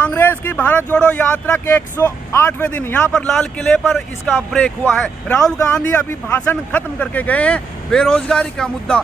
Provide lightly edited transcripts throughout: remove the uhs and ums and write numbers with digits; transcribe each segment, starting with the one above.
कांग्रेस की भारत जोड़ो यात्रा के 108वें दिन यहाँ पर लाल किले पर इसका ब्रेक हुआ है। राहुल गांधी अभी भाषण खत्म करके गए हैं। बेरोजगारी का मुद्दा,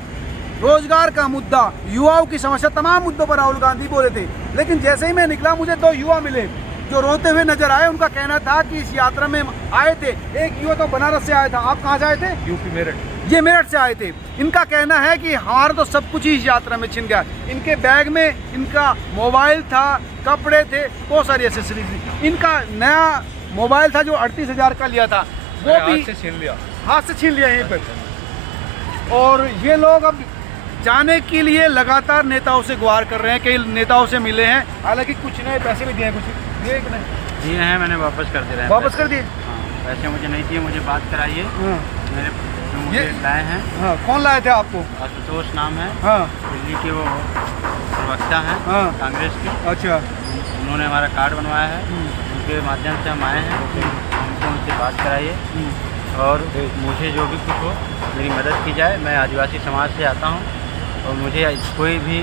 रोजगार का मुद्दा, युवाओं की समस्या, तमाम मुद्दों पर राहुल गांधी बोले थे। लेकिन जैसे ही मैं निकला मुझे 2 युवा मिले जो रोते हुए नजर आए। उनका कहना था कि इस यात्रा में आए थे, एक युवा तो बनारस से आया था। आप कहाँ से आए थे? यूपी मेरठ। ये मेरठ से आए थे। इनका कहना है कि हमारा तो सब कुछ ही इस यात्रा में छिन गया। इनके बैग में इनका मोबाइल था, कपड़े थे, बहुत सारी एसेसरीज थी। इनका नया मोबाइल था जो 38,000 का लिया था, वो भी हाथ से छीन लिया यहीं पर। और ये लोग अब जाने के लिए लगातार नेताओं से गुहार कर रहे हैं। कई नेताओं से मिले हैं, हालांकि कुछ नए पैसे भी दिए हैं, कुछ दिए कि नहीं? दिए हैं, मैंने वापस कर दिए। वापस कर दिए? हाँ, पैसे मुझे नहीं दिए, मुझे बात कराइए। मेरे जो मुझे लाए हैं। हाँ, कौन लाए थे आपको? आशुतोष नाम है। हाँ, दिल्ली के वो प्रवक्ता हैं। हाँ, कांग्रेस के। अच्छा। उन्होंने हमारा कार्ड बनवाया है, उनके माध्यम से हम आए हैं। हमको उनसे बात कराइए और मुझे जो भी कुछ हो मेरी मदद की जाए। मैं आदिवासी समाज से आता हूँ और मुझे कोई भी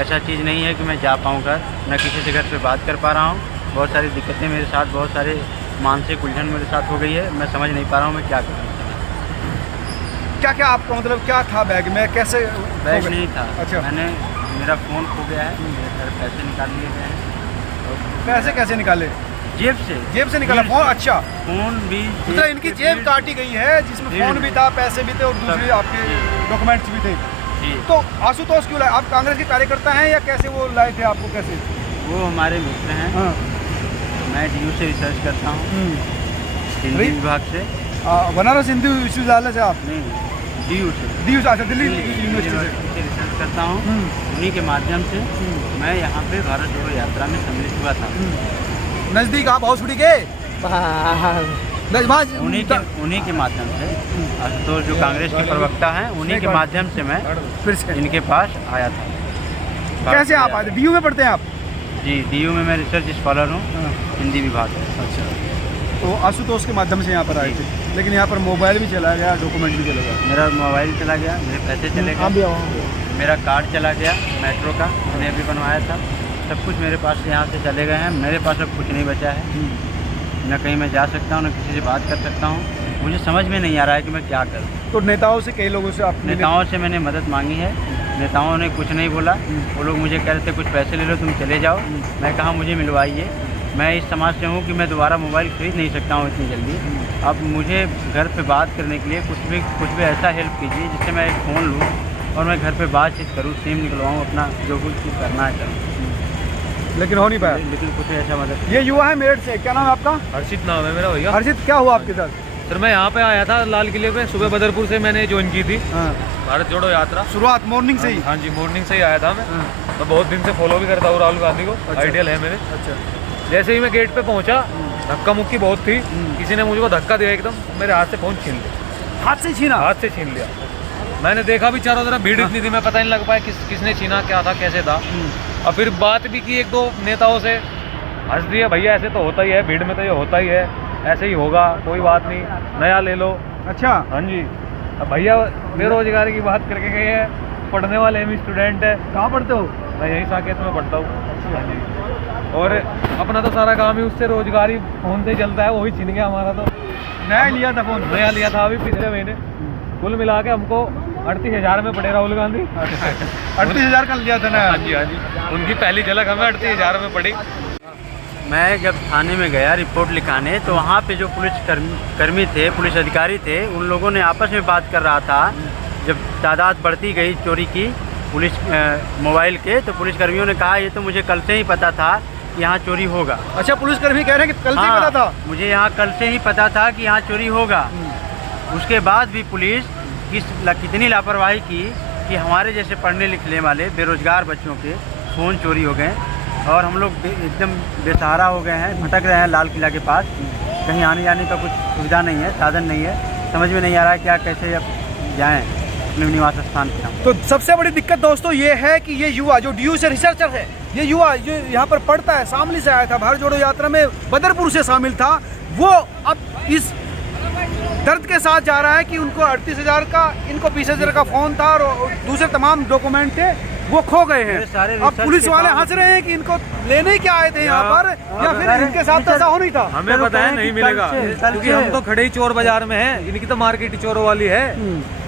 ऐसा चीज़ नहीं है कि मैं जा पाऊँ घर, न किसी से घर पे बात कर पा रहा हूँ। बहुत सारी दिक्कतें मेरे साथ, बहुत सारे मानसिक उलझन मेरे साथ हो गई है। मैं समझ नहीं पा रहा हूँ मैं क्या करूँ। क्या क्या आपका मतलब क्या था बैग में, कैसे? बैग नहीं था। अच्छा। मेरा फ़ोन खो गया है, मेरे सारे पैसे निकाल लिए गए हैं। पैसे कैसे निकाले? जेब से निकाला फोन? अच्छा, फ़ोन भी मतलब इनकी जेब काटी गई है जिसमें फ़ोन भी था, पैसे भी थे और दूसरे आपके डॉक्यूमेंट्स भी थे। तो आशुतोष क्यों लाए? आप कांग्रेस के कार्यकर्ता हैं या कैसे वो लाए थे आपको? कैसे? वो हमारे मित्र हैं। हाँ। मैं DU से रिसर्च करता हूँ, हिंदी विभाग से। बनारस हिंदू विश्वविद्यालय से आप? नहीं, DU से। अच्छा, दिल्ली यूनिवर्सिटी से रिसर्च करता हूँ। उन्हीं के माध्यम से मैं यहाँ पे भारत जोड़ो यात्रा में सम्मिलित हुआ था। नज़दीक आप हॉस्पिटल के? उन्हीं के माध्यम से आशुतोष जो कांग्रेस के प्रवक्ता हैं, उन्हीं के माध्यम से मैं फिर से इनके पास आया था। कैसे आप आए? DU में पढ़ते हैं आप? जी, DU में मैं रिसर्च स्कॉलर हूँ, हिंदी विभाग में। अच्छा, तो आशुतोष के माध्यम से यहाँ पर आए थे। लेकिन यहाँ पर मोबाइल भी चला गया, डॉक्यूमेंट भी चला गया। मेरा मोबाइल चला गया, मेरे पैसे चले गए, मेरा कार्ड चला गया मेट्रो का, मैंने अभी बनवाया था। सब कुछ मेरे पास यहाँ से चले गए हैं। मेरे पास अब कुछ नहीं बचा है। न कहीं मैं जा सकता हूँ, न किसी से बात कर सकता हूँ। मुझे समझ में नहीं आ रहा है कि मैं क्या करूँ। तो नेताओं से, कई लोगों से आप? नेताओं से मैंने मदद मांगी है, नेताओं ने कुछ नहीं बोला। वो लोग मुझे कह रहे थे कुछ पैसे ले लो, तुम चले जाओ। मैं कहा मुझे मिलवाइए, मैं इस समाज से हूँ कि मैं दोबारा मोबाइल खरीद नहीं सकता हूँ इतनी जल्दी। अब मुझे घर पे बात करने के लिए कुछ भी ऐसा हेल्प कीजिए जिससे मैं एक फ़ोन लूँ और मैं घर पे बातचीत करूँ, सिम निकलवाऊँ, अपना जो कुछ करना है करूँ। लेकिन हो नहीं पाया। लेकिन कुछ ऐसा मदद। ये युवा है मेरठ से, क्या नाम है आपका? हर्षित नाम है मेरा भैया। हर्षित, क्या हुआ आपके साथ? सर मैं यहाँ पे आया था लाल किले पे, सुबह बदरपुर से मैंने ज्वाइन की थी भारत जोड़ो यात्रा। शुरुआत मॉर्निंग से ही? हाँ जी, मॉर्निंग से ही आया था मैं। तो बहुत दिन से फॉलो भी करता हूँ राहुल गांधी को। आइडियल है मेरे। अच्छा। जैसे ही मैं गेट पे पहुंचा, धक्का मुक्की बहुत थी। किसी ने मुझे धक्का दिया, एकदम मेरे हाथ से फ़ोन छीन लिया। हाथ से छीना? हाथ से छीन लिया। मैंने देखा भी चारों तरफ भीड़ इतनी थी, मैं पता नहीं लग पाया किसने छीना, क्या था, कैसे था। और फिर बात भी की 1-2 नेताओं से, हंस दिया, भैया ऐसे तो होता ही है, भीड़ में तो ये होता ही है, ऐसे ही होगा, कोई बात नहीं, नया ले लो। अच्छा। हाँ जी। अब भैया बेरोजगारी की बात करके गए हैं, पढ़ने वाले हम स्टूडेंट है। कहाँ पढ़ते हो? मैं यहीं साकेत में पढ़ता हूँ। हाँ जी। और अपना तो सारा काम ही उससे रोजगारी फ़ोन से चलता है, वही छीन गया हमारा। तो नया लिया था फ़ोन? नया लिया था अभी पिछले महीने। कुल मिला के हमको 38,000 में पड़े राहुल गांधी। 38,000 का लिया था ना? हाँ जी, हाँ जी। उनकी पहली झलक हमें 38,000 में पड़ी। मैं जब थाने में गया रिपोर्ट लिखाने, तो वहाँ पे जो पुलिस कर्मी थे, पुलिस अधिकारी थे, उन लोगों ने आपस में बात कर रहा था। जब तादाद बढ़ती गई चोरी की पुलिस मोबाइल के, तो पुलिस कर्मियों ने कहा ये तो मुझे कल से ही पता था कि यहाँ चोरी होगा। अच्छा, पुलिसकर्मी कह रहे हैं कि कल से ही पता था? मुझे यहाँ कल से ही पता था कि यहाँ चोरी होगा। उसके बाद भी पुलिस कितनी लापरवाही की कि हमारे जैसे पढ़ने लिखने वाले बेरोजगार बच्चों के फ़ोन चोरी हो गए और हम लोग एकदम बेसहारा हो गए हैं, भटक रहे हैं लाल किला के पास। कहीं आने जाने का कुछ सुविधा नहीं है, साधन नहीं है, समझ में नहीं आ रहा है क्या कैसे अब जाएँ अपने निवास स्थान पर। तो सबसे बड़ी दिक्कत दोस्तों ये है कि ये युवा जो DU से रिसर्चर है, ये युवा जो यहाँ पर पढ़ता है, शामली से आया था, भारत जोड़ो यात्रा में बदरपुर से शामिल था, वो अब इस दर्द के साथ जा रहा है कि उनको 38,000 का, इनको 20,000 का फ़ोन था और दूसरे तमाम डॉक्यूमेंट थे वो खो गए हैं। ये सारे अब रिसर्च पुलिस के वाले काम हंस रहे हैं कि इनको लेने क्या आए थे यहाँ पर, या फिर इनके साथ ऐसा हो नहीं था। हमें पता है नहीं मिलेगा, क्योंकि हम तो खड़े ही चोर बाजार में हैं। इनकी तो मार्केट ही चोरों वाली है,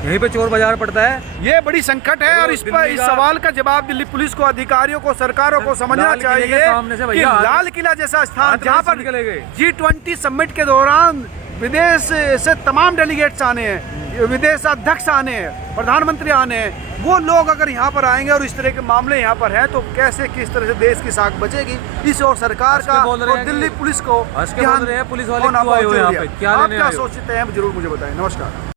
यहीं पे चोर बाजार पड़ता है। ये बड़ी संकट है और इस पर इस सवाल का जवाब दिल्ली पुलिस को, अधिकारियों को, सरकारों को समझना लाल किले के चाहिए सामने से कि भैया लाल किला जैसा स्थान जहाँ पर निकले गए। G20 समिट के दौरान विदेश से तमाम डेलीगेट्स आने हैं, विदेश अध्यक्ष आने हैं, प्रधानमंत्री आने हैं, वो लोग अगर यहाँ पर आएंगे और इस तरह के मामले यहाँ पर हैं तो कैसे किस तरह से देश की साख बचेगी, इस और सरकार का और दिल्ली पुलिस को पुलिस वाले क्यों आए हो यहाँ पे, क्या आप लेने क्या आए हो? सोचते हैं जरूर मुझे बताएं। नमस्कार।